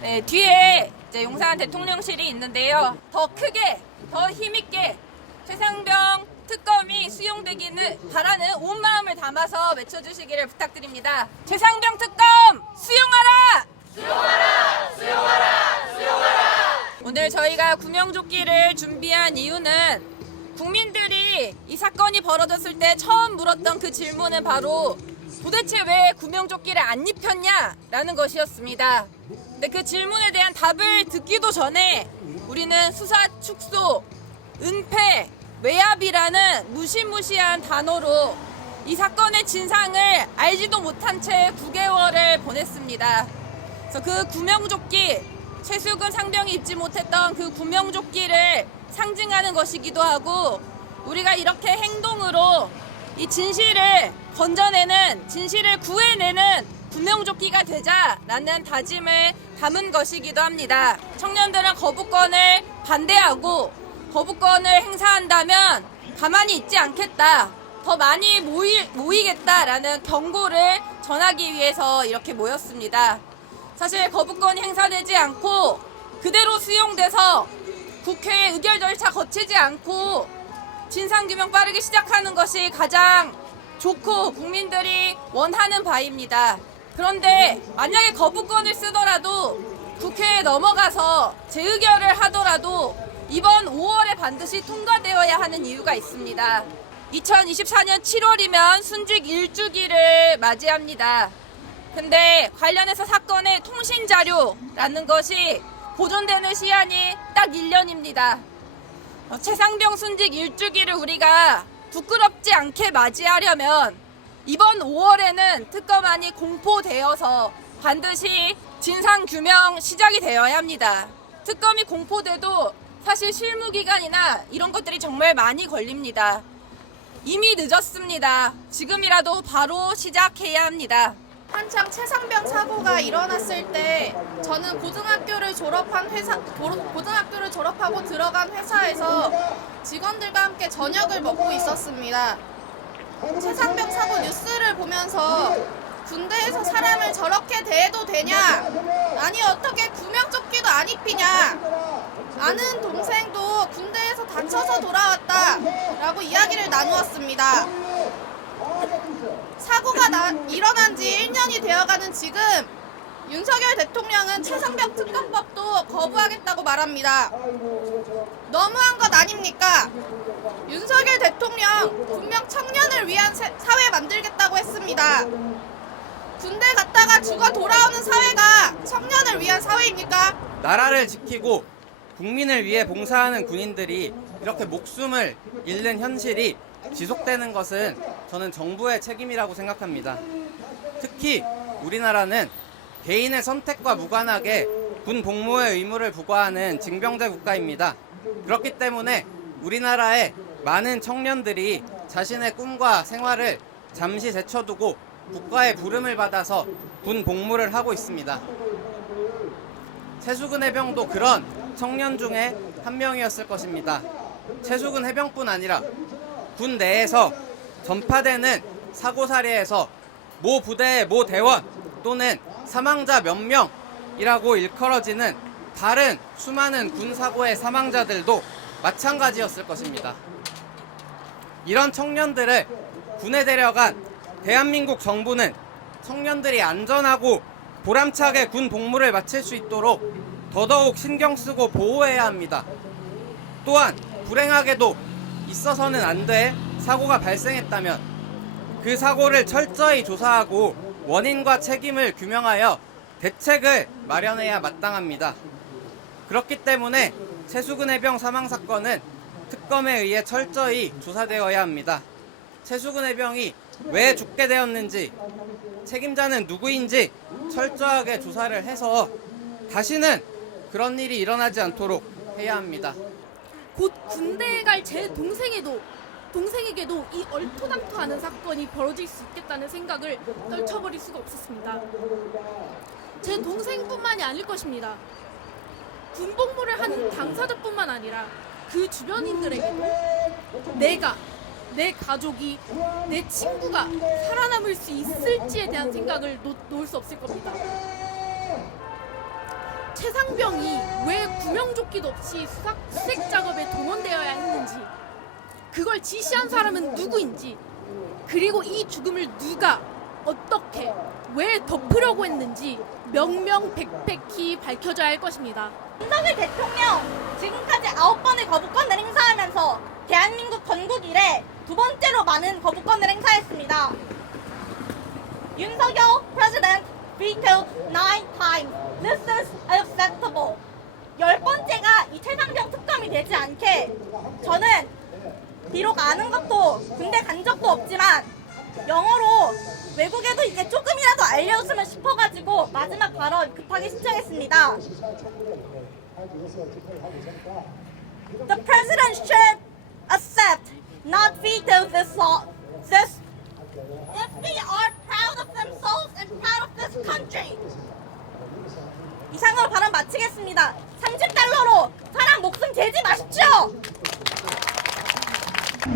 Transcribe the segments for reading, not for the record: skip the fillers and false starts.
네, 뒤에 이제 용산 대통령실이 있는데요. 더 크게, 더 힘있게 최상병 특검이 수용되기는 바라는 온 마음을 담아서 외쳐주시기를 부탁드립니다. 최상병 특검 수용하라! 수용하라! 수용하라! 수용하라! 오늘 저희가 구명조끼를 준비한 이유는 국민들이 이 사건이 벌어졌을 때 처음 물었던 그 질문은 바로 도대체 왜 구명조끼를 안 입혔냐라는 것이었습니다. 근데 그 질문에 대한 답을 듣기도 전에 우리는 수사 축소, 은폐, 외압이라는 무시무시한 단어로 이 사건의 진상을 알지도 못한 채 9개월을 보냈습니다. 그래서 그 구명조끼, 최수근 상병이 입지 못했던 그 구명조끼를 상징하는 것이기도 하고 우리가 이렇게 행동으로 이 진실을 건져내는, 진실을 구해내는 구명조끼가 되자라는 다짐을 담은 것이기도 합니다. 청년들은 거부권을 반대하고 거부권을 행사한다면 가만히 있지 않겠다, 더 많이 모이겠다라는 경고를 전하기 위해서 이렇게 모였습니다. 사실 거부권이 행사되지 않고 그대로 수용돼서 국회 의결 절차 거치지 않고 진상규명 빠르게 시작하는 것이 가장 좋고 국민들이 원하는 바입니다. 그런데 만약에 거부권을 쓰더라도 국회에 넘어가서 재의결을 하더라도 이번 5월에 반드시 통과되어야 하는 이유가 있습니다. 2024년 7월이면 순직 1주기를 맞이합니다. 근데 관련해서 사건의 통신자료라는 것이 보존되는 시한이 딱 1년입니다. 최상병 순직 1주기를 우리가 부끄럽지 않게 맞이하려면 이번 5월에는 특검안이 공포되어서 반드시 진상규명 시작이 되어야 합니다. 특검이 공포돼도 사실 실무기간이나 이런 것들이 정말 많이 걸립니다. 이미 늦었습니다. 지금이라도 바로 시작해야 합니다. 한창 최상병 사고가 일어났을 때 저는 고등학교를 졸업하고 들어간 회사에서 직원들과 함께 저녁을 먹고 있었습니다. 최상병 사고 뉴스를 보면서 군대에서 사람을 저렇게 대해도 되냐? 아니 어떻게 구명조끼도 안 입히냐? 아는 동생도 군대에서 다쳐서 돌아왔다 라고 이야기를 나누었습니다. 사고가 일어난 지 1년이 되어가는 지금 윤석열 대통령은 최상병 특검법도 거부하겠다고 말합니다. 너무한 것 아닙니까? 윤석열 대통령 분명 청년을 위한 사회 만들겠다고 했습니다. 군대 갔다가 죽어 돌아오는 사회가 청년을 위한 사회입니까? 나라를 지키고 국민을 위해 봉사하는 군인들이 이렇게 목숨을 잃는 현실이 지속되는 것은 저는 정부의 책임이라고 생각합니다. 특히 우리나라는 개인의 선택과 무관하게 군 복무의 의무를 부과하는 징병제 국가입니다. 그렇기 때문에 우리나라의 많은 청년들이 자신의 꿈과 생활을 잠시 제쳐두고 국가의 부름을 받아서 군 복무를 하고 있습니다. 최수근 해병도 그런 청년 중에 한 명이었을 것입니다. 최수근 해병뿐 아니라 군 내에서 전파되는 사고 사례에서 모 부대의 모 대원 또는 사망자 몇 명이라고 일컬어지는 다른 수많은 군 사고의 사망자들도 마찬가지였을 것입니다. 이런 청년들을 군에 데려간 대한민국 정부는 청년들이 안전하고 보람차게 군 복무를 마칠 수 있도록 더더욱 신경 쓰고 보호해야 합니다. 또한 불행하게도 있어서는 안 될 사고가 발생했다면 그 사고를 철저히 조사하고 원인과 책임을 규명하여 대책을 마련해야 마땅합니다. 그렇기 때문에 최수근 해병 사망 사건은 특검에 의해 철저히 조사되어야 합니다. 최수근 해병이 왜 죽게 되었는지, 책임자는 누구인지 철저하게 조사를 해서 다시는 그런 일이 일어나지 않도록 해야 합니다. 곧 군대에 갈 제 동생에게도 이 얼토당토하는 사건이 벌어질 수 있겠다는 생각을 떨쳐버릴 수가 없었습니다. 제 동생뿐만이 아닐 것입니다. 군복무를 하는 당사자뿐만 아니라 그 주변인들에게도 내가, 내 가족이, 내 친구가 살아남을 수 있을지에 대한 생각을 놓을 수 없을 겁니다. 최상병이 왜 구명조끼도 없이 수색 작업에 동원되어야 했는지, 그걸 지시한 사람은 누구인지, 그리고 이 죽음을 누가 어떻게 왜 덮으려고 했는지 명명백백히 밝혀져야 할 것입니다. 윤석열 대통령 지금까지 9번의 거부권을 행사하면서 대한민국 건국 이래 두 번째로 많은 거부권을 행사했습니다. 윤석열 President vetoed 9 times. This is unacceptable. 10번째가 이 최상병 특검이 되지 않게 저는 비록 아는 것도 군대 간 적도 없지만 영어로 외국에도 이제 조금이라도 알려줬으면 싶어가지고 마지막 발언 급하게 신청했습니다. The president should accept, not veto this law. If they are proud of themselves and proud of this country. 이상으로 발언 마치겠습니다. 30달러로 사람 목숨 재지 마십시오.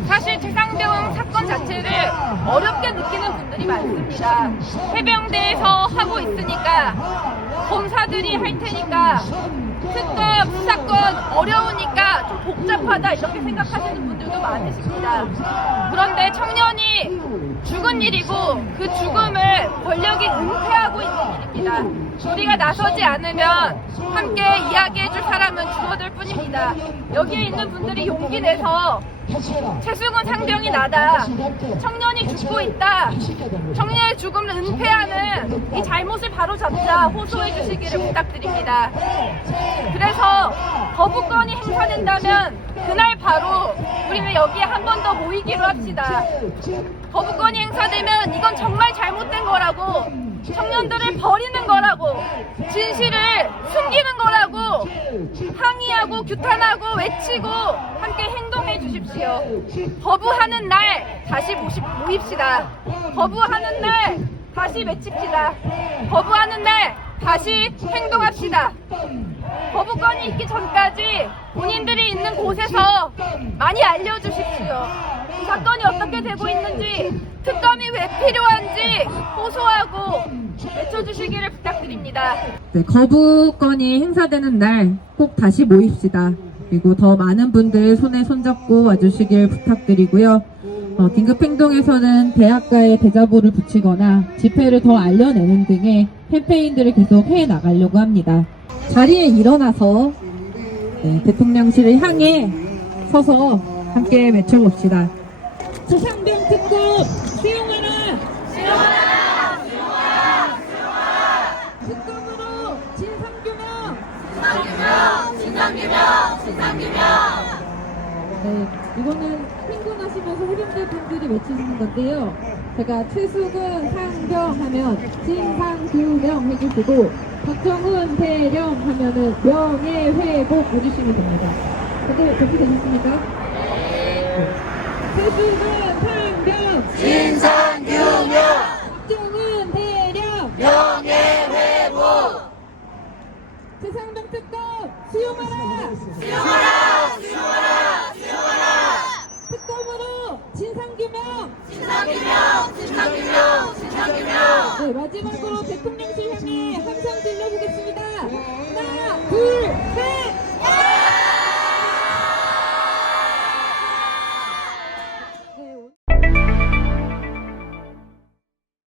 사실 최상병 사건 자체를 어렵게 느끼는 분들이 많습니다. 해병대에서 하고 있으니까 검사들이 할 테니까 특검, 수사건 어려우니까 좀 복잡하다 이렇게 생각하시는 분들도 많으십니다. 그런데 청년이 죽은 일이고 그 죽음을 권력이 은폐하고 있는 일입니다. 우리가 나서지 않으면 함께 이야기해줄 사람은 줄어들 뿐입니다. 여기에 있는 분들이 용기 내서 최수근 상병이 나다, 청년이 죽고 있다, 청년의 죽음을 은폐하는 이 잘못을 바로잡자 호소해 주시기를 부탁드립니다. 그래서 거부권이 행사된다면 그날 바로 우리는 여기에 한 번 더 모이기로 합시다. 거부권이 행사되면 이건 정말 잘못된 거라고, 청년들을 버리는 거라고, 진실을 숨기는 거라고 항의하고 규탄하고 외치고 함께 행동해 주십시오. 거부하는 날 다시 모입시다. 거부하는 날 다시 외칩시다. 거부하는 날 다시 행동합시다. 거부권이 있기 전까지 본인들이 있는 곳에서 많이 알려주십시오. 이 사건이 어떻게 되고 있는지, 특검이 왜 필요한지 호소하고 외쳐주시기를 부탁드립니다. 네, 거부권이 행사되는 날 꼭 다시 모입시다. 그리고 더 많은 분들 손에 손잡고 와주시길 부탁드리고요. 긴급행동에서는 대학가에 대자보를 붙이거나 집회를 더 알려내는 등의 캠페인들을 계속 해나가려고 합니다. 자리에 일어나서 대통령실을 향해 서서 함께 외쳐봅시다. 최상병 특검 수용하라! 수용하라! 수용하라! 수용하라! 특검으로 진상규명! 진상규명! 진상규명! 진상규명! 네, 이거는 행군하시면서 해병대 분들이 외치시는 건데요. 제가 최수근 상병 하면 진상규명 해주시고, 박정훈 대령 하면은 명예회복 해주시면 됩니다. 다들 준비되셨습니까? 네. 최수근 상병 진상규명, 박정훈 대령 명예회복, 최상병 특검 수용하라! 수용하라! 수용하라! 수용하라! 특검으로 진상규명! 진상규명! 진상규명! 진상규명! 네, 마지막으로 대통령실 향해 함성 질러보겠습니다.